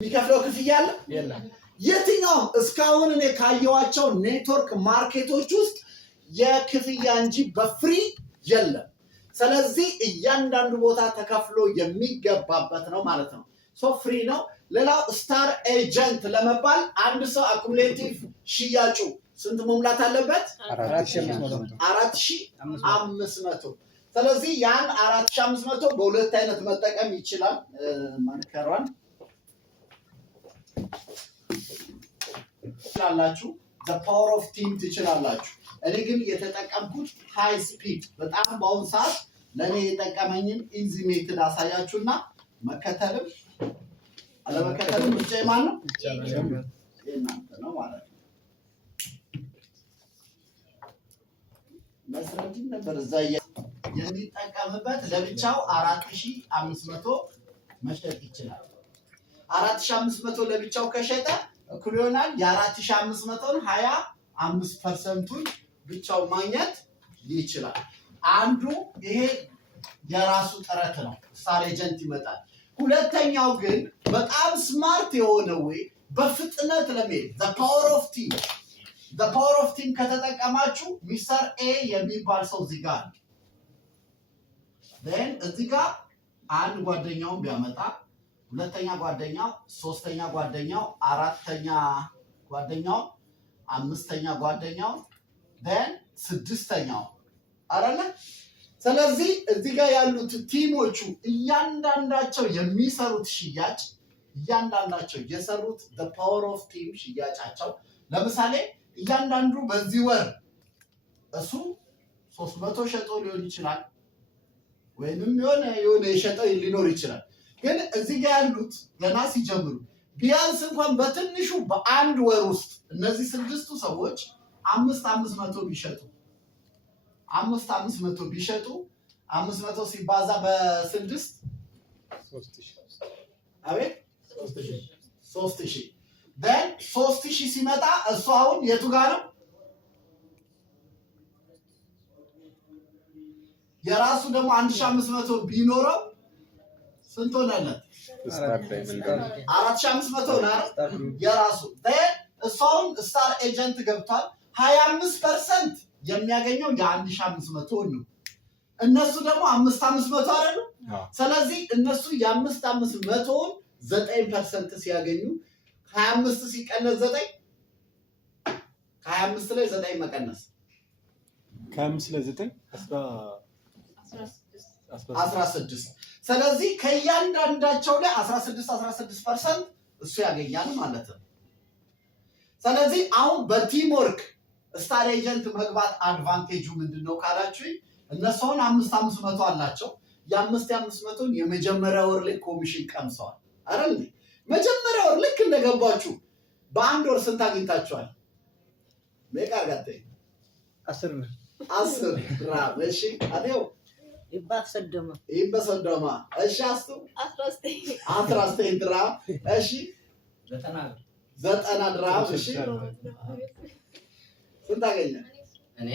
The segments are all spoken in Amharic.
የሚከፍለው ክፍያ አለ የለም። የትኛው እስካሁን እኔ ካየዋቸው ኔትወርክ ማርኬቶች ውስጥ የክፍያ እንጂ በፍሪ የለም። ስለዚህ እያንዳንዱ ቦታ ተከፍሎ የሚገባበት ነው ማለት ነው። ሶ ፍሪ ነው። ሌላው ስታር ኤጀንት ለመባል አንድ ሰው አኩሙሌቲቭ ሽያጩ ስንት መሙላት አለበት? 4500። ስለዚህ ያን 4500 በሁለት አይነት መጠቀም ይችላል። ማርከሯን ትችላላችሁ፣ the power of team ትችላላችሁ። እኔ ግን የተጠቀምኩት ሃይ ስፒድ በጣም በአሁን ሰዓት ለኔ የጠቀመኝን ኢዚ ሜትድ አሳያችሁና መከተልም አለመከተልም ብቻ ማን ነው እናንተ ነው ማለት ነው። መስራቲ ነበር እዛ የሚጠቀምበት ለብቻው 4500 መሸጥ ይችላል። 4500 ለብቻው ከሸጠ እኩል ይሆናል የ4500ን 25%ን ብቻው ማግኘት ይችላል። አንዱ ይሄ የራሱ ጥረት ነው፣ ስታር ኤጀንት ይመጣል። ሁለተኛው ግን በጣም ስማርት የሆነ ወይ በፍጥነት ለመሄድ the power of team ከተጠቀማችሁ ሚስተር ኤ የሚባል ሰው እዚህ ጋር then እዚህ ጋር አንድ ጓደኛውን ቢያመጣ ሁለተኛ ጓደኛው፣ ሶስተኛ ጓደኛው፣ አራተኛ ጓደኛው፣ አምስተኛ ጓደኛው then ስድስተኛው አይደለ? ስለዚህ እዚህ ጋር ያሉት ቲሞቹ እያንዳንዳቸው የሚሰሩት ሽያጭ እያንዳንዳቸው የሰሩት the power of team ሽያጫቸው ለምሳሌ እያንዳንዱ በዚህ ወር እሱ 300 ሸጦ ሊሆን ይችላል ወይንም የሆነ የሸጠው ሊኖር ይችላል። ግን እዚህ ጋር ያሉት ገና ሲጀምሩ ቢያንስ እንኳን በትንሹ በአንድ ወር ውስጥ እነዚህ ስድስቱ ሰዎች 500 ቢሸጡ 500 ቢሸጡ 500 ሲባዛ በ6 3000 አቤት 3000 then 3000 ሲመጣ እሱ አሁን የቱ ጋር ነው? የራሱ ደግሞ 1500 ቢኖረው ስንት ሆነለት? 4500 ነው የራሱ then እሱ አሁን ስታር ኤጀንት ገብቷል። 25% የሚያገኘው የ1500 ነው። እነሱ ደግሞ 500 አይደሉ? ስለዚህ እነሱ የ500ን 9% ሲያገኙ 25 ሲቀነስ 9 ከ25 ላይ 9 መቀነስ ከ5 ላይ 9 16። ስለዚህ ከእያንዳንዳቸው ላይ 16% እሱ ያገኛል ማለት ነው። ስለዚህ አሁን በቲም ወርክ ስታር ኤጀንት መግባት አድቫንቴጁ ምንድነው ካላችሁኝ፣ እነሱን 500 አላቸው። የ500ን የመጀመሪያ ወር ላይ ኮሚሽን ቀምሰዋል አይደል? መጀመሪያ ወር ልክ እንደገባችሁ በአንድ ወር ስንት አግኝታችኋል? ለቃርጋተኝ 10 ድራም። እሺ አዲው ይባሰደማ እሺ አስቱ 19 ድራም። እሺ 90 ድራም። እሺ ስንት አገኘ? እኔ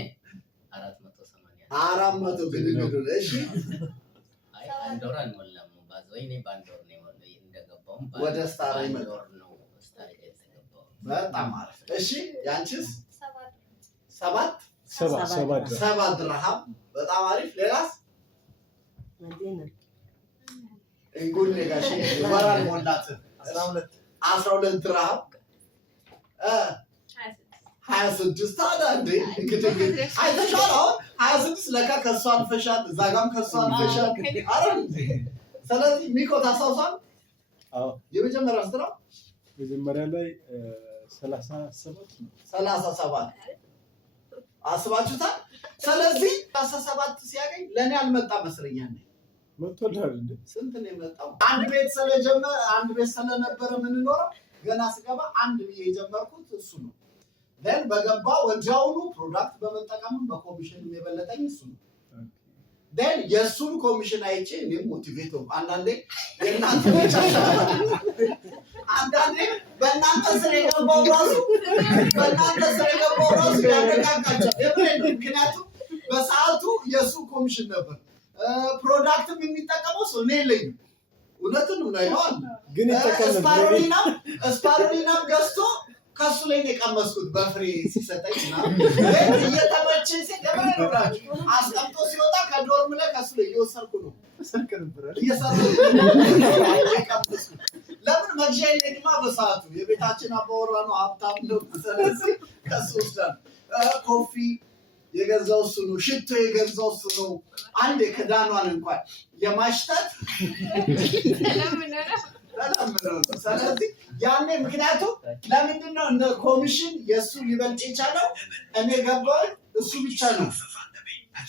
480 ግድግዱ። እሺ አይ አንድ ወር አልሞላም። ባዘይኔ ባንድ ወር ነው እንደገባው ወደ ስታር ነው ስታር የተገባው። በጣም አሪፍ። እሺ ያንቺስ? 7 ድርሃም። በጣም አሪፍ። ሌላስ? እንጉል ጋሽ ይወራል ሞላት 12 ድርሃም 26 ታዲያ እንዴ እንግዲህ አይተሻል። አሁን 26 ለካ ከሷ አልፈሻል፣ እዛ ጋርም ከሷ አልፈሻል አይደል? ስለዚህ ሚኮ ታስታውሳል? አዎ የመጀመሪያው ስራ መጀመሪያ ላይ 37 አስባችሁታል? ስለዚህ 17 ሲያገኝ ለኔ አልመጣ መስለኛል። መጥቶልሃል እንዴ? ስንት ነው የመጣው? አንድ ቤት ስለነበረ የምንኖረው ገና ስገባ አንድ ብዬ የጀመርኩት እሱ ነው። then በገባ ወዲያውኑ ፕሮዳክት በመጠቀምም በኮሚሽንም የበለጠኝ እሱ ነው። then የሱን ኮሚሽን አይቼ እኔም ሞቲቬት ሆንኩ። አንዳንዴ የእናንተ በእናንተ ስር የገባው ራሱ ያነቃቃቸዋል። ምክንያቱም በሰዓቱ የሱ ኮሚሽን ነበር። ፕሮዳክትም የሚጠቀመው ሰው እኔ የለኝም እውነትን ነው ይሆን ግን ስፓሮሊናም ገዝቶ ከሱ ላይ ነው የቀመስኩት በፍሬ ሲሰጠኝ እየተመቸኝ ሲደብረ ነው ብላችሁ አስቀምጦ ሲወጣ ከዶርም ላይ ከሱ ላይ እየወሰድኩ ነው ለምን መግዣ የለኝማ በሰዓቱ የቤታችን አባወራ ነው ሀብታም ነው ስለዚህ ከሱ ወስዳል ኮፊ የገዛው እሱ ነው ሽቶ የገዛው እሱ ነው አንድ ክዳኗን እንኳን የማሽታት ስለዚህ ያኔ ምክንያቱም ለምንድነው እንደ ኮሚሽን የእሱ ሊበልጥ የቻለው እኔ ገባሁ እሱ ብቻ ነው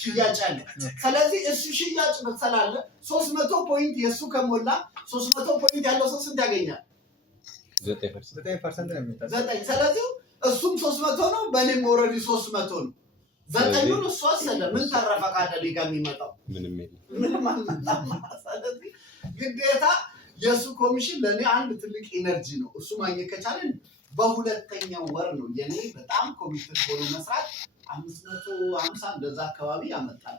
ሽያጭ አለ ስለዚህ እሱ ሽያጭ መሰላለ 300 ፖይንት የእሱ ከሞላ 300 ፖይንት ያለው ሰው ስንት ያገኛል 9% ነው የሚታሰበው 9 ስለዚህ እሱም 300 ነው በእኔም ኦልሬዲ 300 ነው 9ን እሱ ወሰደ ምን ተረፈ ካደሊ ጋር የሚመጣው ምንም አልመጣም ስለዚህ ግዴታ የእሱ ኮሚሽን ለእኔ አንድ ትልቅ ኢነርጂ ነው እሱ ማግኘት ከቻለን በሁለተኛው ወር ነው የኔ በጣም ኮሚትድ ሆኖ መስራት 550 እንደዛ አካባቢ ያመጣል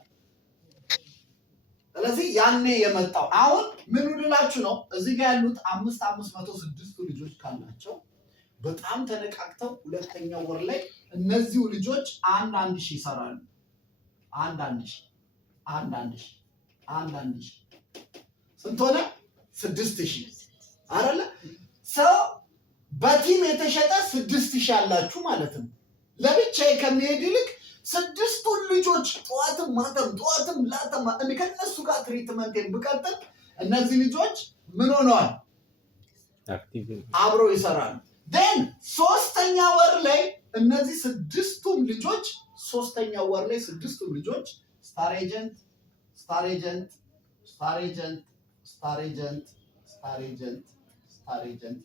ስለዚህ ያኔ የመጣው አሁን ምን ልላችሁ ነው እዚህ ጋር ያሉት 506 ልጆች ካላቸው በጣም ተነቃቅተው ሁለተኛው ወር ላይ እነዚሁ ልጆች አንድ ሺህ ይሰራሉ አንድ ሺህ ስንት ሆነ 6000 አይደለ ሰው በቲም የተሸጠ 6000 ያላችሁ ማለት ነው ለብቻዬ ከመሄድ ይልቅ 6 ልጆች ጧትም ላተም ከነሱ ጋር ትሪትመንቴን ብቀጥል እነዚህ ልጆች ምን ሆነዋል አክቲቭ አብረው ይሰራሉ then ሶስተኛ ወር ላይ እነዚህ 6ቱም ልጆች ሶስተኛው ወር ላይ 6ቱም ልጆች ስታር ኤጀንት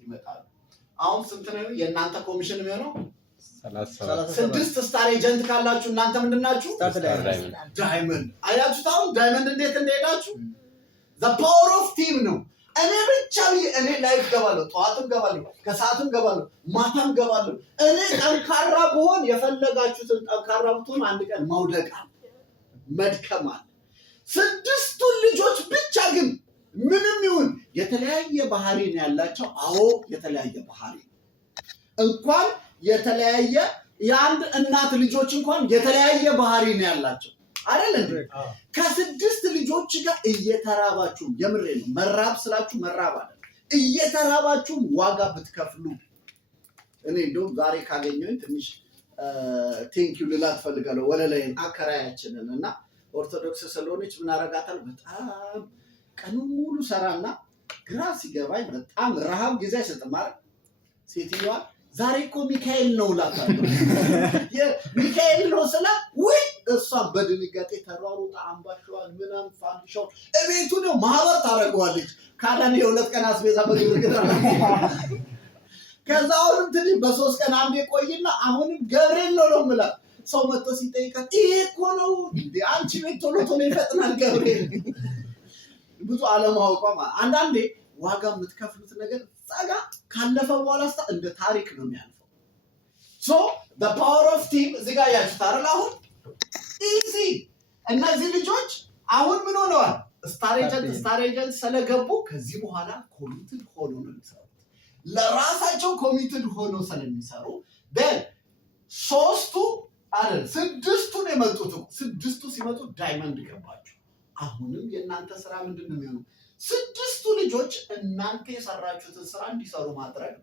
ይመጣሉ አሁን ስንት ነው የእናንተ ኮሚሽን የሚሆነው 6 ስታር ኤጀንት ካላችሁ እናንተ ምንድናችሁ ዳይመንድ አያችሁ ታው ዳይመንድ እንዴት እንደሄዳችሁ the power of team ነው እኔ ብቻ እኔ ላይፍ ገባለሁ ጧትም ገባለሁ ከሰዓትም ገባለሁ ማታም ገባለሁ እኔ ጠንካራ ብሆን የፈለጋችሁትን ጠንካራ ብትሆን አንድ ቀን ማውደቃል መድከማል 6ቱ ልጆች ብቻ ግን ምንም ይሁን የተለያየ ባህሪ ነው ያላቸው አዎ የተለያየ ባህሪ እንኳን የተለያየ የአንድ እናት ልጆች እንኳን የተለያየ ባህሪ ነው ያላቸው አይደል እንዴ ከ6 ልጆች ጋር እየተራባችሁ የምሬ ነው መራብ ስላችሁ መራብ አይደል እየተራባችሁ ዋጋ ብትከፍሉ እኔ እንደው ዛሬ ካገኘኝ ትንሽ ቴንኪው ልላት ፈልጋለሁ ወለላይን አከራያችንንና ኦርቶዶክስ ስለሆነች ምን አረጋታል በጣም ቀኑን ሙሉ ሰራና ግራ ሲገባኝ በጣም ረሃብ ጊዜ አይሰጥም አይደል ሴትዮዋ ዛሬ እኮ ሚካኤል ነው ላታለሁ ሚካኤል ነው ስላ ወይ እሷ በድንጋጤ ተሯሩጣ አምባሽዋን ምናም ፋንዲሻው እቤቱ ነው ማህበር ታረጋዋለች ካላን የሁለት ቀን አስቤዛ በግርግር ከዛው እንትን በ3 ቀን አንዴ ቆይና አሁንም ገብርኤል ነው ምላ ሰው መጥቶ ሲጠይቃት ይሄ እኮ ነው አንቺ ቤት ቶሎ ይፈጥናል ገብርኤል ብዙ አለማውቋማ አንዳንዴ ዋጋ የምትከፍሉት ነገር ጻጋ ካለፈ በኋላ እንደ ታሪክ ነው የሚያልፈው so the power of team እዚህ ጋር ያችታል አሁን ኢዚ እነዚህ ልጆች አሁን ምን ሆነዋል ስታር ኤጀንት ስለገቡ ከዚህ በኋላ ኮሚትድ ሆኖ ነው የሚሰሩት ለራሳቸው ኮሚትድ ሆኖ ስለሚሰሩ then 3ቱ አይደል 6ቱ ነው የመጡት 6ቱ ሲመጡ ዳይመንድ ገባችሁ አሁንም የእናንተ ስራ ምንድነው የሚሆነው 6ቱ ልጆች እናንተ የሰራችሁትን ስራ እንዲሰሩ ማድረግ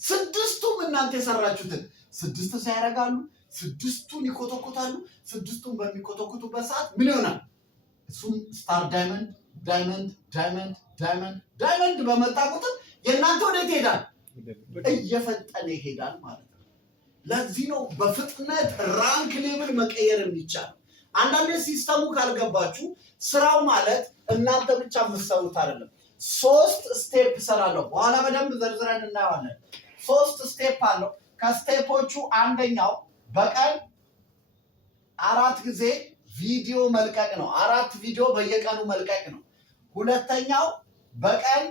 6ቱም እናንተ የሰራችሁትን 6 ሳይረጋሉ 6ቱን ይኮተኮታሉ 6ቱን በሚኮተኮቱበት ሰዓት ምን ይሆናል እሱም ስታር ዳይመንድ በመጣ ቁጥር የእናንተ ወዴት ይሄዳል እየፈጠነ ይሄዳል ማለት ነው ለዚህ ነው በፍጥነት ራንክ ሌቭል መቀየር የሚቻል አንዳንዴ ሲስተሙ ካልገባችሁ ስራው ማለት እናንተ ብቻ የምትሰሩት አይደለም 3 ስቴፕ ሰራለሁ በኋላ በደንብ ዘርዝረን እናያለን 3 ስቴፕ አለው ከስቴፖቹ አንደኛው በቀን 4 ጊዜ ቪዲዮ መልቀቅ ነው 4 ቪዲዮ በየቀኑ መልቀቅ ነው ሁለተኛው በቀን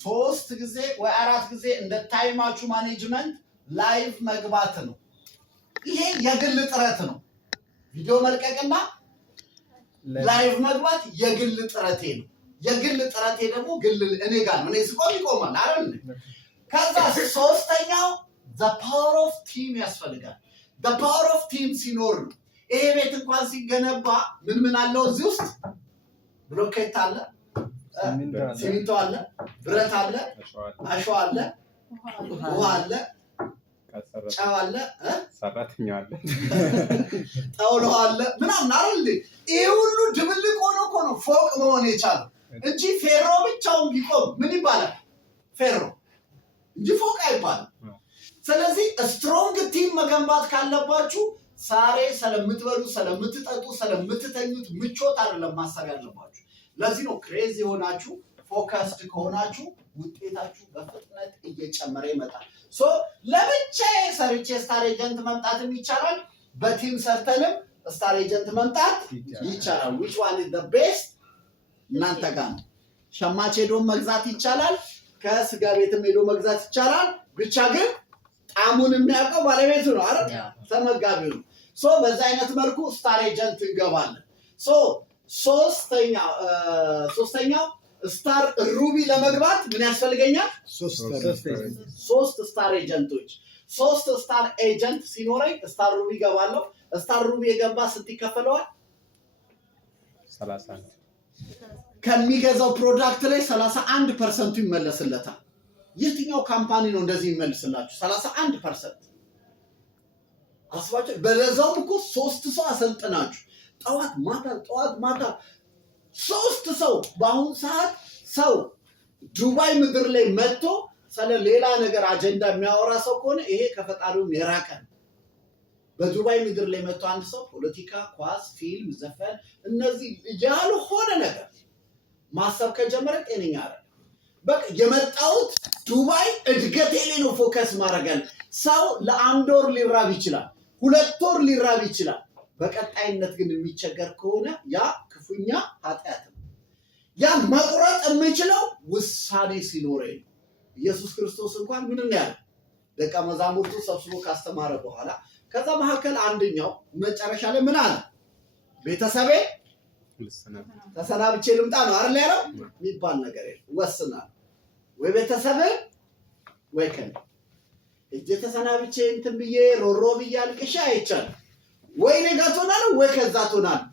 3 ጊዜ ወይ 4 ጊዜ እንደ ታይማችሁ ማኔጅመንት ላይቭ መግባት ነው ይሄ የግል ጥረት ነው ቪዲዮ መልቀቅና ላይቭ መግባት የግል ጥረቴ ነው የግል ጥረቴ ደግሞ ግል እኔ ጋር ነው። እኔ ስቆም ይቆማል አይደል? ከዛ ሶስተኛው the power of team ያስፈልጋል። the power of team ሲኖር ይሄ ቤት እንኳን ሲገነባ ምን አለው እዚህ ውስጥ? ብሎኬት አለ፣ ሲሚንቶ አለ፣ ብረት አለ፣ አሸዋ አለ፣ ውሃ አለ፣ ጨው አለ፣ ሰራተኛ አለ፣ ጣውላ አለ ምናምን አይደል? ይሄ ሁሉ ድብልቅ ሆኖ እኮ ነው ፎቅ መሆን የቻለው እንጂ ፌሮ ብቻውን ቢቆም ምን ይባላል? ፌሮ እንጂ ፎቅ አይባልም። ስለዚህ ስትሮንግ ቲም መገንባት ካለባችሁ ዛሬ ስለምትበሉ፣ ስለምትጠጡ፣ ስለምትተኙት ምቾት አይደለም ማሰብ ያለባችሁ። ለዚህ ነው ክሬዚ ሆናችሁ ፎከስድ ከሆናችሁ ውጤታችሁ በፍጥነት እየጨመረ ይመጣል። ሶ ለብቻዬ ሰርቼ ስታር ኤጀንት መምጣትም ይቻላል፣ በቲም ሰርተንም ስታር ኤጀንት መምጣት ይቻላል። which one is the best? እናንተ ጋር ነው። ሸማች ሄዶ መግዛት ይቻላል፣ ከስጋ ቤትም ሄዶ መግዛት ይቻላል። ብቻ ግን ጣሙን የሚያውቀው ባለቤቱ ነው አይደል? ተመጋቢው ነው። ሶ በዛ አይነት መልኩ ስታር ኤጀንት እንገባለን። ሶ ሶስተኛው ስታር ሩቢ ለመግባት ምን ያስፈልገኛል? 3 ስታር ኤጀንቶች። 3 ስታር ኤጀንት ሲኖረኝ ስታር ሩቢ ገባለሁ። ስታር ሩቢ የገባ ስንት ይከፈለዋል? 30 ከሚገዛው ፕሮዳክት ላይ 31% ይመለስለታል። የትኛው ካምፓኒ ነው እንደዚህ ይመልስላችሁ? 31% አስባችሁ። በለዛውም እኮ 3 ሰው አሰልጥናችሁ ጠዋት ማታ 3 ሰው። በአሁኑ ሰዓት ሰው ዱባይ ምድር ላይ መጥቶ ስለ ሌላ ነገር አጀንዳ የሚያወራ ሰው ከሆነ ይሄ ከፈጣሪውም የራቀ ነው። በዱባይ ምድር ላይ መጥቶ አንድ ሰው ፖለቲካ፣ ኳስ፣ ፊልም፣ ዘፈን እነዚህ ያልሆነ ነገር ማሰብ ከጀመረ ጤነኛ አይደለም። በቃ የመጣሁት ዱባይ እድገቴ ላይ ነው ፎከስ ማድረግ። ሰው ለ1 ወር ሊራብ ይችላል፣ 2 ወር ሊራብ ይችላል። በቀጣይነት ግን የሚቸገር ከሆነ ያ ክፉኛ ኃጢአት ነው። ያ መቁረጥ የምችለው ውሳኔ ሲኖረኝ ነው። ኢየሱስ ክርስቶስ እንኳን ምንድን ነው ያለው? ደቀ መዛሙርቱ ሰብስቦ ካስተማረ በኋላ ከዛ መካከል አንደኛው መጨረሻ ላይ ምን አለ? ቤተሰቤ ተሰናብቼ ልምጣ ነው አይደል ያለው? የሚባል ነገር የለም። ወስናል ወይ ቤተሰብ ወይ ከኔ እጄ ተሰናብቼ እንትን ብዬ ሮሮ ብዬ አልቅሼ አይቻልም። ወይ ነገ ትሆናለህ ወይ ከዛ ትሆናለህ።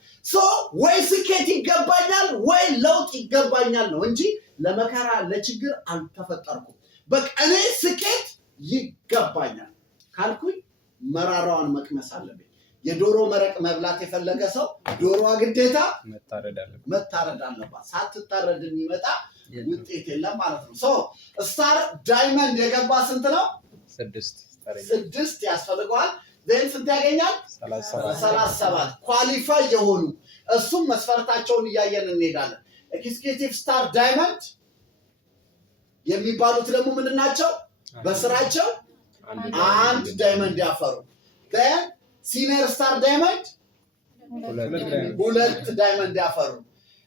ወይ ስኬት ይገባኛል ወይ ለውጥ ይገባኛል ነው እንጂ ለመከራ ለችግር አልተፈጠርኩም። በቃ እኔ ስኬት ይገባኛል ካልኩኝ መራራዋን መቅመስ አለብኝ። የዶሮ መረቅ መብላት የፈለገ ሰው ዶሮዋ ግዴታ መታረድ አለባት። ሳትታረድ የሚመጣ ውጤት የለም ማለት ነው። ስታር ዳይመንድ የገባ ስንት ነው? 6 ያስፈልገዋል። ዜን ስንት ያገኛል? 37 ኳሊፋይ የሆኑ እሱም መስፈርታቸውን እያየን እንሄዳለን። ኤክስኪዩቲቭ ስታር ዳይመንድ የሚባሉት ደግሞ ምንድን ናቸው? በስራቸው 1 ዳይመንድ ያፈሩ። ሲኒየር ስታር ዳይመንድ 2 ዳይመንድ ያፈሩ።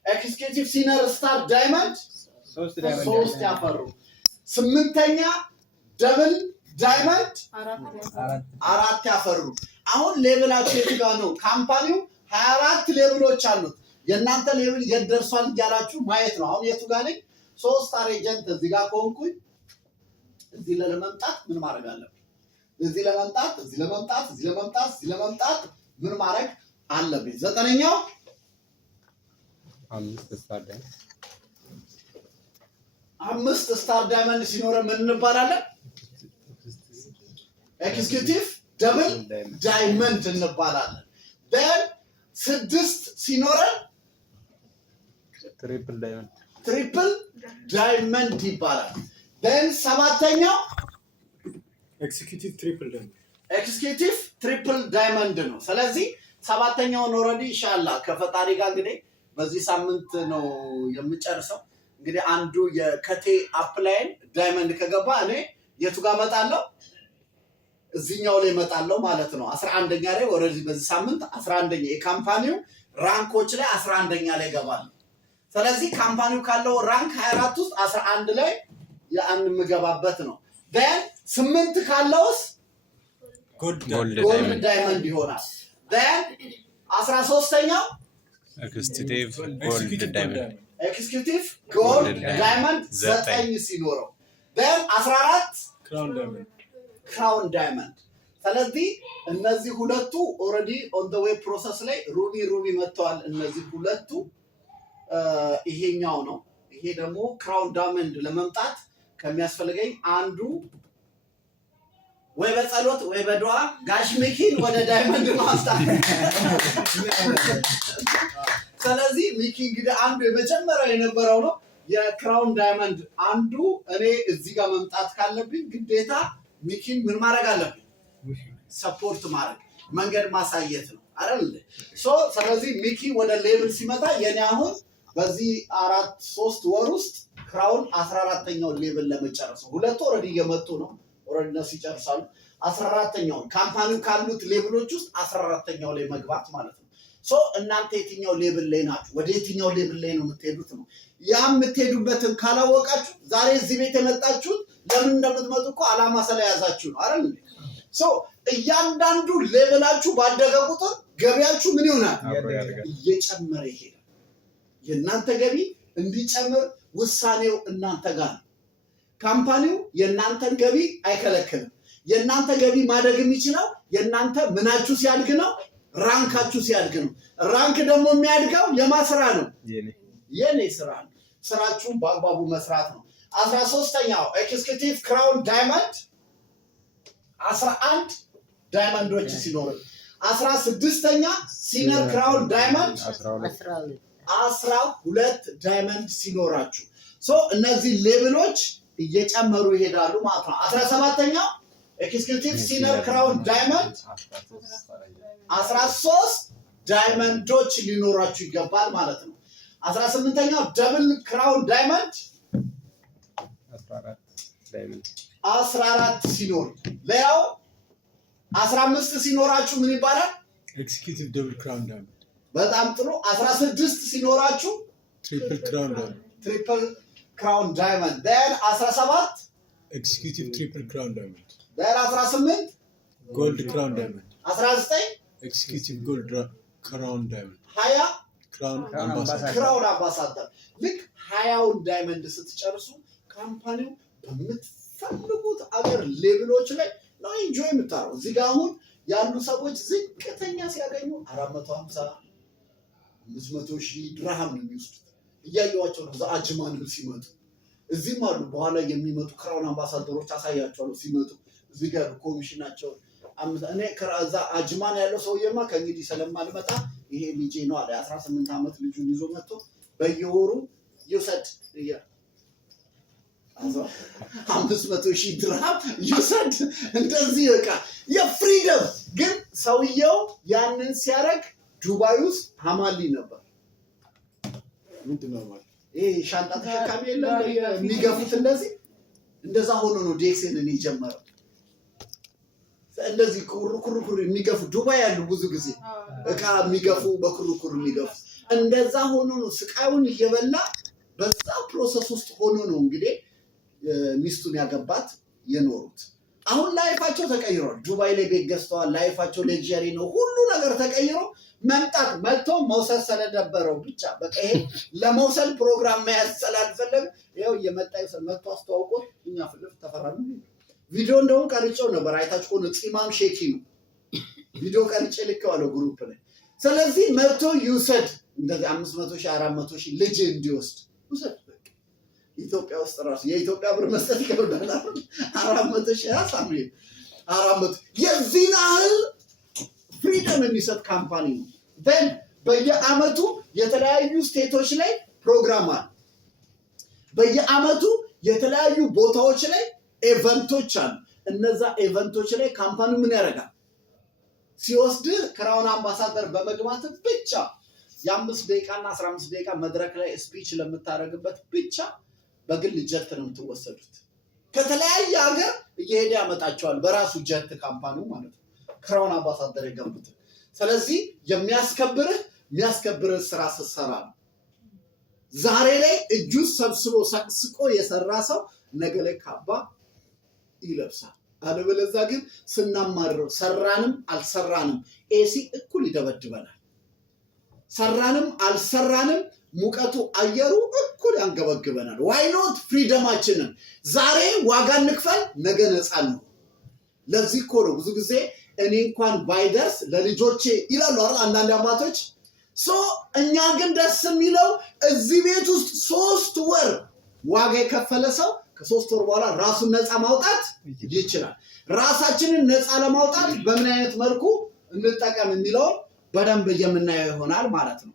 ኤክስኪዩቲቭ ሲኒየር ስታር ዳይመንድ 3 ያፈሩ። 8ኛ ደብል ዳይመንድ 4 ያፈሩ። አሁን ሌቭላችሁ የት ጋር ነው? ካምፓኒው 24 ሌቭሎች አሉት። የእናንተ ሌቭል የት ደርሷል እያላችሁ ማየት ነው። አሁን የቱ ጋር ነኝ? 3 ስታር ኤጀንት እዚህ ጋር ከሆንኩኝ እዚህ ለመምጣት ምን ማድረግ አለብኝ? እዚህ ለመምጣት ምን ማድረግ አለብኝ? 9ኛው 5 ስታር ዳይመንድ ሲኖረ ምን እንባላለን? ኤክስኪዩቲቭ ደብል ዳይመንድ እንባላለን። 6 ሲኖረን ትሪፕል ዳይመንድ ይባላል። 7ኛው ኤክስኪዩቲቭ ትሪፕል ዳይመንድ ነው። ስለዚህ 7ኛውን ኦልሬዲ ኢንሻአላህ ከፈጣሪ ጋር እንግዲህ በዚህ ሳምንት ነው የምጨርሰው። እንግዲህ አንዱ የከቴ አፕላይን ዳይመንድ ከገባ እኔ የቱ ጋር መጣለሁ? እዚህኛው ላይ መጣለሁ ማለት ነው። 11ኛ ላይ ኦልሬዲ በዚህ ሳምንት 11ኛ የካምፓኒው ራንኮች ላይ 11ኛ ላይ ገባለሁ። ስለዚህ ካምፓኒው ካለው ራንክ 24 ውስጥ 11 ላይ ያን የምገባበት ነው። 8 ካለውስ ጎልድ ዳይመንድ ይሆናል። 13ኛው ኤክስኪዩቲቭ ጎልድ ዳይመንድ ኤክስኪዩቲቭ ጎልድ ዳይመንድ 9 ሲኖረው then 14 ክራውን ዳይመንድ። ስለዚህ እነዚህ ሁለቱ ኦልሬዲ ኦን ዘ ዌይ ፕሮሰስ ላይ ሩቢ መጥተዋል። እነዚህ ሁለቱ ይሄኛው ነው። ይሄ ደግሞ ክራውን ዳይመንድ ለመምጣት ከሚያስፈልገኝ አንዱ ወይ በጸሎት ወይ በዱዓ ጋሽ ሚኪን ወደ ዳይመንድ ማስጣት። ስለዚህ ሚኪ እንግዲህ አንዱ የመጀመሪያው የነበረው ነው የክራውን ዳይመንድ አንዱ። እኔ እዚህ ጋር መምጣት ካለብኝ ግዴታ ሚኪን ምን ማድረግ አለብኝ? ሰፖርት ማድረግ መንገድ ማሳየት ነው አይደል? ስለዚህ ሚኪ ወደ ሌቭል ሲመጣ የኔ አሁን በዚህ 3 ወር ውስጥ ክራውን 14ኛው ሌቭል ለመጨረስ ሁለቱ ኦልሬዲ እየመጡ ነው። ኦልሬዲ እነሱ ይጨርሳሉ። 14ኛውን ካምፓኒው ካሉት ሌቭሎች ውስጥ 14ኛው ላይ መግባት ማለት ነው። እናንተ የትኛው ሌቭል ላይ ናችሁ? ወደ የትኛው ሌቭል ላይ ነው የምትሄዱት ነው። ያ የምትሄዱበትን ካላወቃችሁ ዛሬ እዚህ ቤት የመጣችሁት ለምን እንደምትመጡ እኮ አላማ ስለያዛችሁ ነው አይደል? እያንዳንዱ ሌቭላችሁ ባደገ ቁጥር ገቢያችሁ ምን ይሆናል? እየጨመረ ይሄዳል። የእናንተ ገቢ እንዲጨምር ውሳኔው እናንተ ጋር ነው። ካምፓኒው የእናንተን ገቢ አይከለክልም። የእናንተ ገቢ ማደግ የሚችለው የእናንተ ምናችሁ ሲያድግ ነው? ራንካችሁ ሲያድግ ነው። ራንክ ደግሞ የሚያድገው የማስራ ነው? የኔ ስራ ነው። ስራችሁን በአግባቡ መስራት ነው። 13ኛው ኤክስኪዩቲቭ ክራውን ዳይመንድ 11 ዳይመንዶች ሲኖሩ 16ኛ ሲነር ክራውን ዳይመንድ 12 ዳይመንድ ሲኖራችሁ እነዚህ ሌቭሎች እየጨመሩ ይሄዳሉ ማለት ነው። 17ኛው ኤክስኪዩቲቭ ሲነር ክራውን ዳይመንድ 13 ዳይመንዶች ሊኖራችሁ ይገባል ማለት ነው። 18ኛው ደብል ክራውን ዳይመንድ 14 ሲኖር ሌላው 15 ሲኖራችሁ ምን ይባላል? ኤክስኪዩቲቭ ደብል ክራውን ዳይመንድ። በጣም ጥሩ። 16 ሲኖራችሁ ትሪፕል ክራውን ዳይመንድ ክራውን ዳይመንድ then 17 ኤክስኪዩቲቭ ትሪፕል ክራውን ዳይመንድ then 18 ጎልድ ክራውን ዳይመንድ 19 ኤክስኪዩቲቭ ጎልድ ክራውን ዳይመንድ 20 ክራውን አምባሳደር። ልክ 20ውን ዳይመንድ ስትጨርሱ ካምፓኒው በምትፈልጉት አገር ሌቭሎች ላይ ነው ኢንጆይ የምታረው። እዚህ ጋር አሁን ያሉ ሰዎች ዝቅተኛ ሲያገኙ 450 500 ሺህ ድርሃም ነው የሚወስዱት። እያየዋቸው ነው። አጅማንም ሲመጡ እዚህም አሉ። በኋላ የሚመጡ ክራውን አምባሳደሮች አሳያቸዋለሁ ሲመጡ እዚህ ጋር ኮሚሽናቸው። እኔ ከዛ አጅማን ያለው ሰውዬማ ከእንግዲህ ስለማልመጣ ይሄ ልጄ ነው አለ 18 ዓመት ልጁን ይዞ መጥቶ በየወሩ ይውሰድ 500 ሺህ ድርሃም ይውሰድ። እንደዚህ በቃ የፍሪደም ግን ሰውየው ያንን ሲያደርግ ዱባይ ውስጥ ሀማሊ ነበር። ምንድነው ማለት ይሄ ሻንጣ ተሸካሚ የለም የሚገፉት እንደዛ ሆኖ ነው ዴክሴንን የጀመረው። እንደዚህ ኩርኩር የሚገፉ ዱባይ ያሉ ብዙ ጊዜ እቃ የሚገፉ በኩርኩር የሚገፉ እንደዛ ሆኖ ነው ስቃዩን እየበላ በዛ ፕሮሰስ ውስጥ ሆኖ ነው እንግዲህ ሚስቱን ያገባት የኖሩት። አሁን ላይፋቸው ተቀይሯል። ዱባይ ላይ ቤት ገዝተዋል። ላይፋቸው ሌክዠሪ ነው። ሁሉ ነገር ተቀይሮ መጥቶ መውሰድ ስለነበረው ብቻ በቃ ይሄ ለመውሰድ ፕሮግራም መያዝ ስላልፈለገ ይኸው እየመጣ መጥቶ አስተዋውቆት እኛ ፍልፍ ተፈራኑ። ቪዲዮ እንደውም ቀርጬው ነበር። አይታችሁ ሆነ ፂማም ሼኪ ነው ቪዲዮ ቀርጬ ልኬዋለሁ ግሩፕ ላይ። ስለዚህ መጥቶ ይውሰድ እንደዚህ 500 ሺህ 400 ሺህ ልጅ እንዲወስድ ውሰድ። ኢትዮጵያ ውስጥ ራሱ የኢትዮጵያ ብር መስጠት ይከብዳል። 400 ሺህ ሳምሪ 400 የዚህን ያህል ፍሪደም የሚሰጥ ካምፓኒ ነው። then በየአመቱ የተለያዩ ስቴቶች ላይ ፕሮግራም አለ። በየአመቱ የተለያዩ ቦታዎች ላይ ኢቨንቶች አሉ። እነዛ ኢቨንቶች ላይ ካምፓኒው ምን ያደርጋል? ሲወስድ ክራውን አምባሳደር በመግባት ብቻ የ5 ደቂቃና 15 ደቂቃ መድረክ ላይ ስፒች ለምታደርግበት ብቻ በግል ጀት ነው የምትወሰዱት። ከተለያየ ሀገር እየሄደ ያመጣቸዋል በራሱ ጀት ካምፓኒው ማለት ነው ክራውን አምባሳደር የገቡት። ስለዚህ የሚያስከብርህ ስራ ስትሰራ ነው። ዛሬ ላይ እጁን ሰብስቦ ሰቅስቆ የሰራ ሰው ነገ ላይ ካባ ይለብሳል። አለበለዚያ ግን ስናማርረው ሰራንም አልሰራንም ኤሲ እኩል ይደበድበናል። ሰራንም አልሰራንም ሙቀቱ አየሩ እኩል ያንገበግበናል። ዋይ ኖት ፍሪደማችንን ዛሬ ዋጋ እንክፈል፣ ነገ ነፃ ነው። ለዚህ እኮ ነው ብዙ ጊዜ እኔ እንኳን ባይደርስ ለልጆቼ ይላሉ አይደል አንዳንድ አባቶች። እኛ ግን ደስ የሚለው እዚህ ቤት ውስጥ 3 ወር ዋጋ የከፈለ ሰው ከ3 ወር በኋላ ራሱን ነፃ ማውጣት ይችላል። ራሳችንን ነፃ ለማውጣት በምን አይነት መልኩ እንጠቀም የሚለውን በደንብ የምናየው ይሆናል ማለት ነው።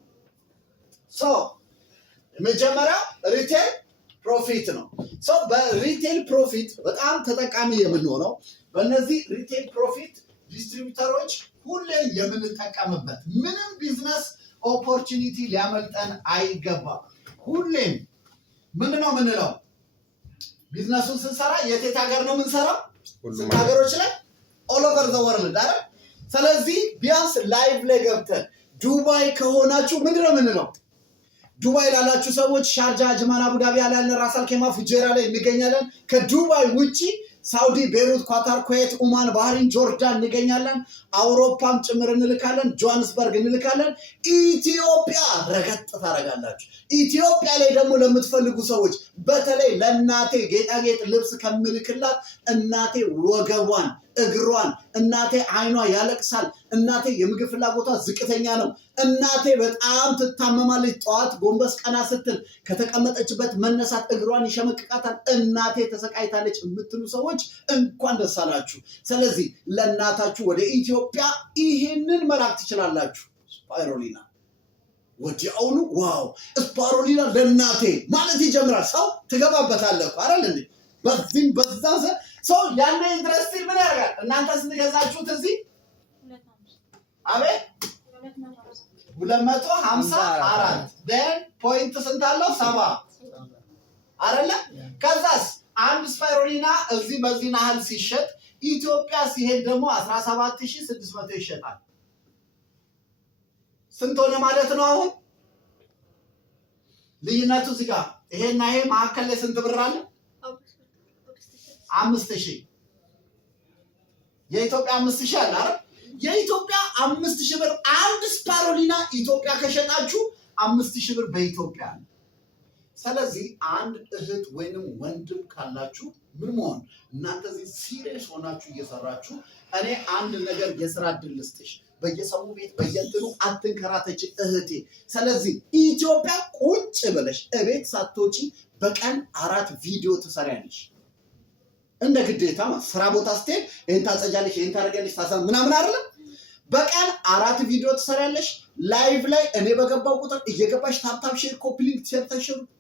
መጀመሪያው ሪቴል ፕሮፊት ነው። በሪቴል ፕሮፊት በጣም ተጠቃሚ የምንሆነው በእነዚህ ሪቴል ፕሮፊት ዲስትሪቢዩተሮች ሁሌ የምንጠቀምበት ምንም ቢዝነስ ኦፖርቹኒቲ ሊያመልጠን አይገባም። ሁሌም ምንድነው የምንለው? ቢዝነሱን ስንሰራ የት ሀገር ነው የምንሰራው? ስንት ሀገሮች ላይ? ኦል ኦቨር ዘ ወርልድ አይደል? ስለዚህ ቢያንስ ላይቭ ላይ ገብተን ዱባይ ከሆናችሁ ምንድነው የምንለው? ዱባይ ላላችሁ ሰዎች ሻርጃ፣ አጅማን፣ አቡዳቢ ያለን ራስ አልኬማ፣ ፉጄራ ላይ እንገኛለን። ከዱባይ ውጪ ሳውዲ፣ ቤሩት፣ ኳታር፣ ኩዌት፣ ኦማን፣ ባህሪን፣ ጆርዳን እንገኛለን። አውሮፓም ጭምር እንልካለን። ጆሃንስበርግ እንልካለን። ኢትዮጵያ ረገጥ ታደርጋላችሁ። ኢትዮጵያ ላይ ደግሞ ለምትፈልጉ ሰዎች በተለይ ለእናቴ ጌጣጌጥ ልብስ ከምልክላት እናቴ ወገቧን እግሯን እናቴ አይኗ ያለቅሳል። እናቴ የምግብ ፍላጎቷ ዝቅተኛ ነው። እናቴ በጣም ትታመማለች። ጠዋት ጎንበስ ቀና ስትል ከተቀመጠችበት መነሳት እግሯን ይሸመቅቃታል። እናቴ ተሰቃይታለች የምትሉ ሰዎች እንኳን ደስ አላችሁ። ስለዚህ ለእናታችሁ ወደ ኢትዮጵያ ይሄንን መላክ ትችላላችሁ። ስፓይሮሊና ወዲያውኑ ዋው ስፓይሮሊና ለእናቴ ማለት ይጀምራል። ሰው ትገባበታለህ እኮ አይደል እንዴ? በዚህም በዛ ሰው ያኔ ኢንትረስቲንግ ምን ያደርጋል? እናንተ ስንገዛችሁት እዚህ አቤት 254 ደን ፖይንት ስንት አለው? 7 አይደለ? ከዛስ አንድ ስፓይሮሊና እዚህ በዚህ ናህል ሲሸጥ ኢትዮጵያ ሲሄድ ደግሞ 17600 ይሸጣል። ስንት ሆነ ማለት ነው? አሁን ልዩነቱ እዚህ ጋር ይሄና ይሄ መካከል ላይ ስንት ብር አለ? 5000 የኢትዮጵያ 5000 አለ አይደል? የኢትዮጵያ 5000 ብር አንድ ስፓይሮሊና ኢትዮጵያ ከሸጣችሁ 5000 ብር በኢትዮጵያ አለ። ስለዚህ አንድ እህት ወይንም ወንድም ካላችሁ ምን መሆን እናንተ እዚህ ሲሪየስ ሆናችሁ እየሰራችሁ እኔ አንድ ነገር የስራ እድል ልስጥሽ፣ በየሰው ቤት በየእንትኑ አትንከራተች እህቴ። ስለዚህ ኢትዮጵያ ቁጭ ብለሽ እቤት ሳትወጪ በቀን 4 ቪዲዮ ትሰሪያለሽ። እንደ ግዴታ ስራ ቦታ ስትሄድ ይሄን ታጸጃለሽ፣ ይሄን ታረጋለሽ፣ ምናምን አይደለም። በቀን 4 ቪዲዮ ትሰሪያለሽ። ላይቭ ላይ እኔ በገባው ቁጥር እየገባሽ ታፕታፕ ሼር ኮፒ ሊንክ ሼር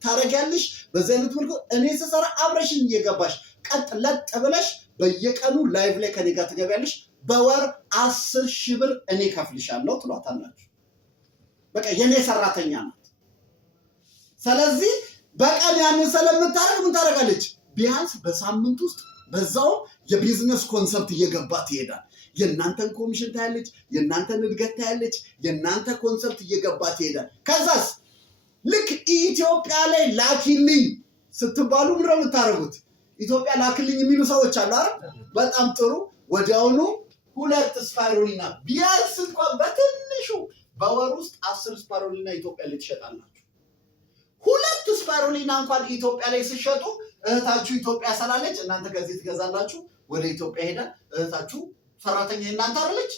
ታረጋለሽ። በዚህ አይነት መልኩ እኔ ስሰራ አብረሽኝ እየገባሽ ቀጥ ለጥ ብለሽ በየቀኑ ላይቭ ላይ ከኔ ጋር ትገቢያለሽ። በወር 10,000 ብር እኔ ከፍልሻለሁ ትሏታላችሁ። በቃ የኔ ሰራተኛ ናት። ስለዚህ በቀን ያንን ስለምታረግ ምን ታረጋለች? ቢያንስ በሳምንት ውስጥ በዛው የቢዝነስ ኮንሰፕት እየገባ ትሄዳል። የእናንተን ኮሚሽን ታያለች፣ የእናንተን እድገት ታያለች፣ የእናንተ ኮንሰፕት እየገባ ትሄዳል። ከዛስ ልክ ኢትዮጵያ ላይ ላኪልኝ ስትባሉ ምንድን ነው የምታደርጉት? ኢትዮጵያ ላክልኝ የሚሉ ሰዎች አሉ አይደል? በጣም ጥሩ። ወዲያውኑ 2 ስፓይሮሊና ቢያንስ እንኳን በትንሹ በወር ውስጥ 10 ስፓይሮሊና ኢትዮጵያ ላይ ትሸጣላችሁ። 2 ስፓይሮሊና እንኳን ኢትዮጵያ ላይ ሲሸጡ እህታችሁ ኢትዮጵያ ስላለች እናንተ ከዚህ ትገዛላችሁ። ወደ ኢትዮጵያ ሄዳ እህታችሁ ሰራተኛ እናንተ አይደለች?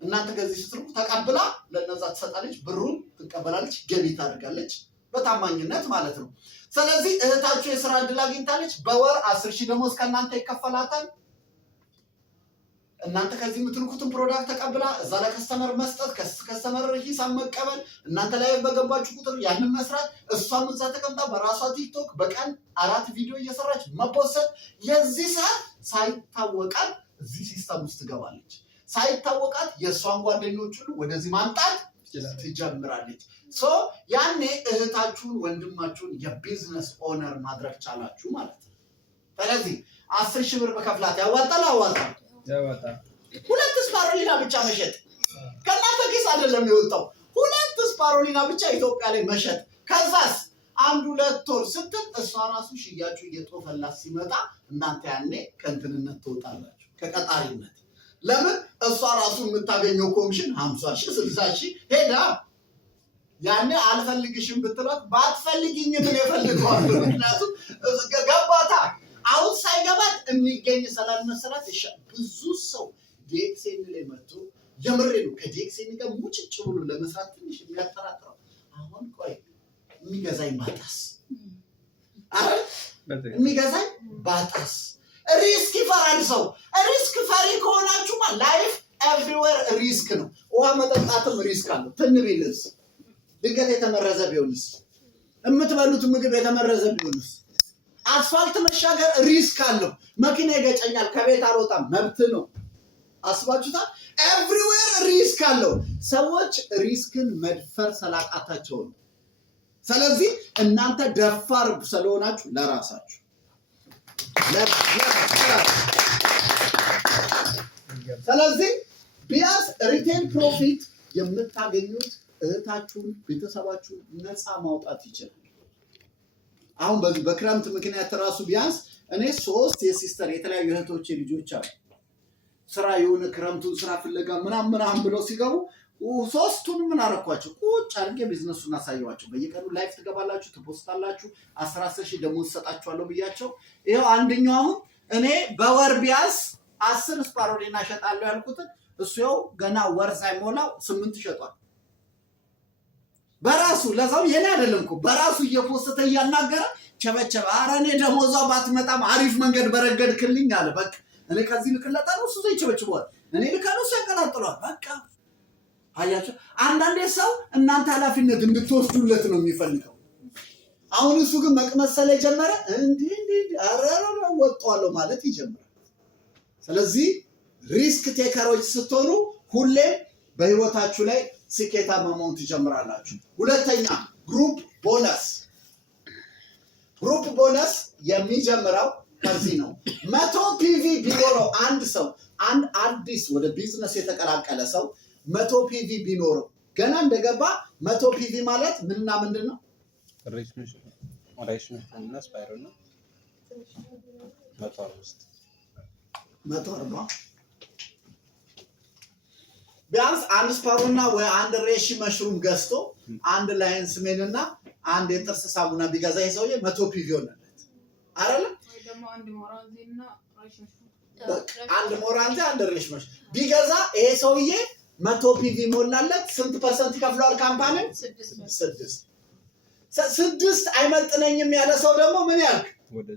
እናንተ ከዚህ ስትልኩ ተቀብላ ለነዛ ትሰጣለች፣ ብሩን ትቀበላለች፣ ገቢ ታደርጋለች በታማኝነት ማለት ነው። ስለዚህ እህታችሁ የስራ እድል አግኝታለች። በወር 10,000 ደሞዝ ከእናንተ ይከፈላታል። እናንተ ከዚህ የምትልኩትን ፕሮዳክት ተቀብላ እዛ ላይ ከስተመር መስጠት፣ ከስተመር ሂሳብ መቀበል፣ እናንተ ላይ በገባችሁ ቁጥር ያንን መስራት፣ እሷም እዛ ተቀምጣ በራሷ ቲክቶክ በቀን 4 ቪዲዮ እየሰራች መፖሰት። የዚህ ሰዓት ሳይታወቃት እዚህ ሲስተም ውስጥ ትገባለች። ሳይታወቃት የእሷን ጓደኞች ሁሉ ወደዚህ ማምጣት ትጀምራለች። ያኔ እህታችሁን ወንድማችሁን የቢዝነስ ኦነር ማድረግ ቻላችሁ ማለት ነው። ስለዚህ 10,000 ብር በከፍላት ያዋጣል አዋጣል? 2 ስፓይሮሊና ብቻ መሸጥ ከእናንተ ኪስ አይደለም የወጣው። 2 ስፓይሮሊና ብቻ ኢትዮጵያ ላይ መሸጥ። ከዛስ 1-2 ወር ስትል እሷ ራሱ ሽያጩ እየጦፈላት ሲመጣ እናንተ ያኔ ከእንትንነት ትወጣላችሁ፣ ከቀጣሪነት። ለምን? እሷ ራሱ የምታገኘው ኮሚሽን 50,000 60,000 ሄዳ ያኔ አልፈልግሽም ብትሏት ባትፈልጊኝ ምን የፈልገዋለሁ? ምክንያቱም ገባታ። አሁን ሳይገባት የሚገኝ ስላልመሰላት ብዙ ሰው ዲኤክስኤን ላይ መጥቶ የምሬ ነው ከዲኤክስኤን ጋር ሙጭጭ ብሎ ለመስራት ትንሽ የሚያጠራጥረው አሁን ቆይ የሚገዛኝ ባጣስ የሚገዛኝ ባጣስ ሪስክ ይፈራል ሰው። ሪስክ ፈሪ ከሆናችሁማ ላይፍ ኤቭሪዌር ሪስክ ነው። ውሃ መጠጣትም ሪስክ አለው። ትንቢልስ ድንገት የተመረዘ ቢሆንስ? የምትበሉት ምግብ የተመረዘ ቢሆንስ? አስፋልት መሻገር ሪስክ አለው። መኪና ይገጨኛል ከቤት አልወጣም መብት ነው። አስባችሁታል? ኤቭሪዌር ሪስክ አለው። ሰዎች ሪስክን መድፈር ስላቃታቸው ነው። ስለዚህ እናንተ ደፋር ስለሆናችሁ ለራሳችሁ ስለዚህ ቢያንስ ሪቴል ፕሮፊት የምታገኙት እህታችሁን ቤተሰባችሁን ነፃ ማውጣት ይችላል። አሁን በዚህ በክረምት ምክንያት ራሱ ቢያንስ እኔ 3 የሲስተር የተለያዩ እህቶቼ ልጆች አሉ። ስራ የሆነ ክረምቱን ስራ ፍለጋ ምናምን ብለው ሲገቡ 3ቱን ምን አረኳቸው? ቁጭ አድርጌ ቢዝነሱን አሳየዋቸው። በየቀኑ ላይፍ ትገባላችሁ፣ ትፖስታላችሁ፣ 10,000 ደሞዝ ሰጣችኋለሁ ብያቸው ይሄው አንደኛው አሁን እኔ በወር ቢያንስ 10 ስፓሮሊና ሸጣለሁ ያልኩትን እሱ ያው ገና ወር ሳይሞላው 8 ሸጧል። በራሱ ለዛው የኔ አይደለም እኮ በራሱ እየፖስተ እያናገረ ቸበቸበ። ኧረ እኔ ደሞዟ ባትመጣም አሪፍ መንገድ በረገድክልኝ አለ። በቃ እኔ ከዚህ ልክለታለሁ እሱ ዘይቸበችቧል። እኔ ልካለው እሱ ያቀላጥሏል። በቃ አያችሁ፣ አንዳንዴ ሰው እናንተ ኃላፊነት እንድትወስዱለት ነው የሚፈልገው። አሁን እሱ ግን መቅመሰል የጀመረ እንዴ አረረ ወጣዋለሁ ማለት ይጀምራል። ስለዚህ ሪስክ ቴከሮች ስትሆኑ ሁሌ በህይወታችሁ ላይ ስኬታማ መሆን ትጀምራላችሁ። ሁለተኛ ግሩፕ ቦነስ። ግሩፕ ቦነስ የሚጀምረው ከዚህ ነው። 100 ፒቪ ቢኖረው አንድ ሰው አንድ አዲስ ወደ ቢዝነስ የተቀላቀለ ሰው 100 ፒቪ ቢኖረው ገና እንደገባ 100 ፒቪ ማለት ምንና ምንድን ነው? እና ስፓይሮ ነው 140 ቢያንስ አንድ ስፓሮና ወይ አንድ ሬሺ መሽሩም ገዝቶ አንድ ላይንስ ሜን እና አንድ የጥርስ ሳሙና ቢገዛ ይሰውዬ 100 ፒቪ ሆነለት አይደል? ወይ ደግሞ አንድ ሞራንዚና ሬሺ አንድ ሞራንዚ አንድ ሬሺ መሽ ቢገዛ ይሄ ሰውዬ 100 ፒቪ ሞላለት። ስንት ፐርሰንት ይከፍለዋል ካምፓኒ? 6 አይመጥነኝም ያለ ሰው ደግሞ ምን ያልክ ወደ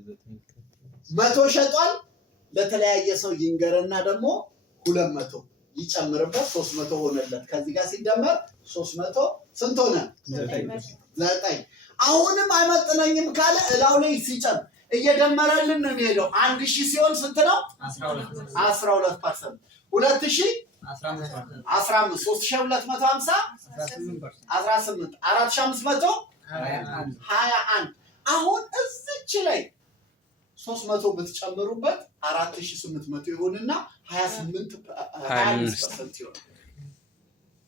100 ሸጧል። ለተለያየ ሰው ይንገርና ደግሞ 200 ይጨምርበት 300 ሆነለት። ከዚህ ጋር ሲደመር 300 ስንት ሆነ? 9። አሁንም አይመጥነኝም ካለ እላው ላይ ሲጨምር እየደመረልን ነው የሚሄደው። 1000 ሲሆን ስንት ነው? 12%። 2000 15 3250 18 4500 21 አሁን እዚች ላይ 300 ብትጨምሩበት 4800 ይሆንና 25% ይሆናል።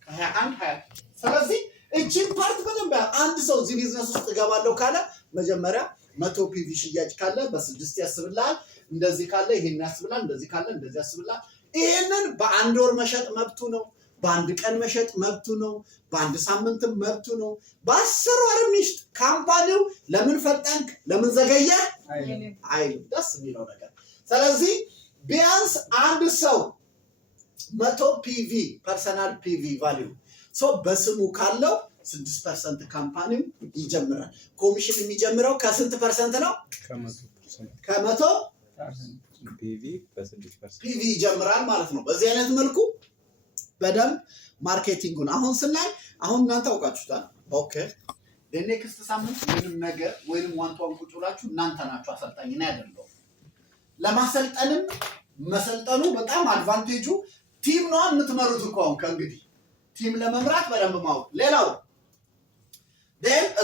21 ስለዚህ እቺን ፓርት በደንብ አንድ ሰው እዚህ ቢዝነስ ውስጥ እገባለሁ ካለ መጀመሪያ 100 ፒቪ ሽያጭ ካለ በ6 ያስብላል። እንደዚህ ካለ ይሄን ያስብላል። እንደዚህ ካለ እንደዚህ ያስብላል። ይሄንን በአንድ ወር መሸጥ መብቱ ነው። በአንድ ቀን መሸጥ መብቱ ነው። በአንድ ሳምንትም መብቱ ነው። በ10 ወር ሚሽጥ ካምፓኒው ለምን ፈጠንክ ለምን ዘገየ አይልም። ደስ የሚለው ነገር። ስለዚህ ቢያንስ አንድ ሰው 100 ፒቪ ፐርሰናል ፒቪ ቫልዩ በስሙ ካለው 6% ካምፓኒው ይጀምራል። ኮሚሽን የሚጀምረው ከስንት ፐርሰንት ነው? ከ100 ፒቪ ይጀምራል ማለት ነው። በዚህ አይነት መልኩ በደንብ ማርኬቲንጉን አሁን ስናይ አሁን እናንተ አውቃችሁታል። ኦኬ ለኔክስት ሳምንት ምንም ነገር ወይንም ዋንቷን ቁጭ ብላችሁ እናንተ ናችሁ አሰልጣኝ እኔ አይደለሁም። ለማሰልጠንም መሰልጠኑ በጣም አድቫንቴጁ ቲም ነው የምትመሩት እኮ አሁን ከእንግዲህ ቲም ለመምራት በደንብ ማወቅ። ሌላው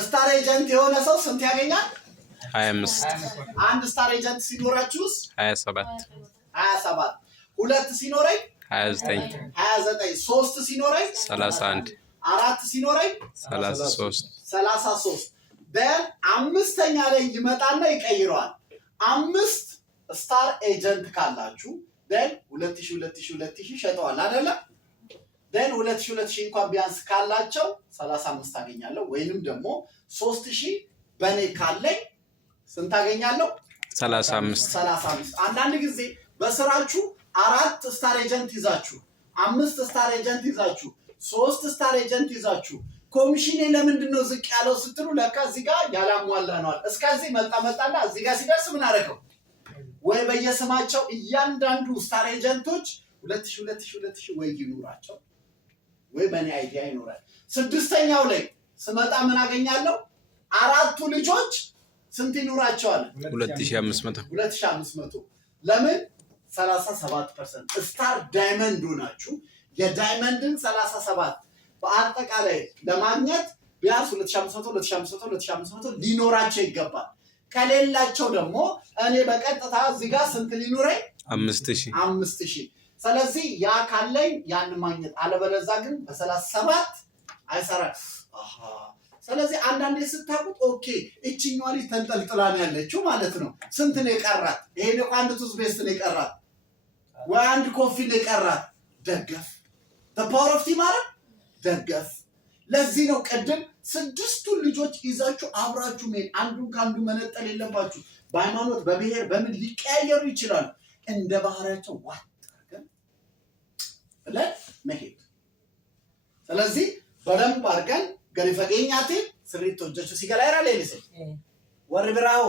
ስታር ኤጀንት የሆነ ሰው ስንት ያገኛል? 25 አንድ ስታር ኤጀንት ሲኖራችሁስ 27 ሁለት ሲኖረኝ 29 3 ሲኖረኝ 31 4 ሲኖረኝ 33 ደን አምስተኛ ላይ ይመጣና ይቀይረዋል። 5 ስታር ኤጀንት ካላችሁ ደን 2000 ሸጠዋል አይደለ? then 2000 እንኳን ቢያንስ ካላቸው 35 አገኛለሁ ወይንም ደግሞ 3000 በኔ ካለኝ ስንት አገኛለሁ 35 አንዳንድ ጊዜ በስራችሁ 4 ስታር ኤጀንት ይዛችሁ 5 ስታር ኤጀንት ይዛችሁ 3 ስታር ኤጀንት ይዛችሁ ኮሚሽን ለምንድን ነው ዝቅ ያለው ስትሉ ለካ እዚህ ጋር ያላሟላ ነው እስከዚህ መጣና እዚህ ጋር ሲደርስ ምን አደረገው ወይ በየስማቸው እያንዳንዱ ስታር ኤጀንቶች 2000 ወይ ይኑራቸው ወይ በኔ አይዲያ ይኖራል ስድስተኛው ላይ ስመጣ ምን አገኛለሁ አራቱ ልጆች ስንት ይኑራቸዋል 2500 ለምን 37% ስታር ዳይመንድ ሆናችሁ የዳይመንድን 37 በአጠቃላይ ለማግኘት ቢያንስ 2500 ሊኖራቸው ይገባል ከሌላቸው ደግሞ እኔ በቀጥታ እዚህ ጋር ስንት ሊኖረኝ 5000 ስለዚህ ያ ካለኝ ያን ማግኘት አለበለዛ ግን በ37 አይሰራም ስለዚህ አንዳንዴ ስታቁት ኦኬ እቺኛው ልጅ ተንጠልጥላ ነው ያለችው ማለት ነው ስንት ነው የቀራት ይሄ ነው አንድ ቱዝ ቤስት ነው የቀራት ወይ አንድ ኮፊ ነው የቀራት ደገፍ the power of team ማለት ደገፍ ለዚህ ነው ቀደም ስድስቱን ልጆች ይዛችሁ አብራችሁ ምን አንዱን ካንዱ መነጠል የለባችሁ በሃይማኖት በብሔር በምን ሊቀያየሩ ይችላል እንደ ባህሪያቸው ዋጣገን ለመሄድ ስለዚህ በደንብ አድርገን ገሪፈገኛቴ ስሪት ወጀቹ ሲገላይራ ለይልሰ ወርብራው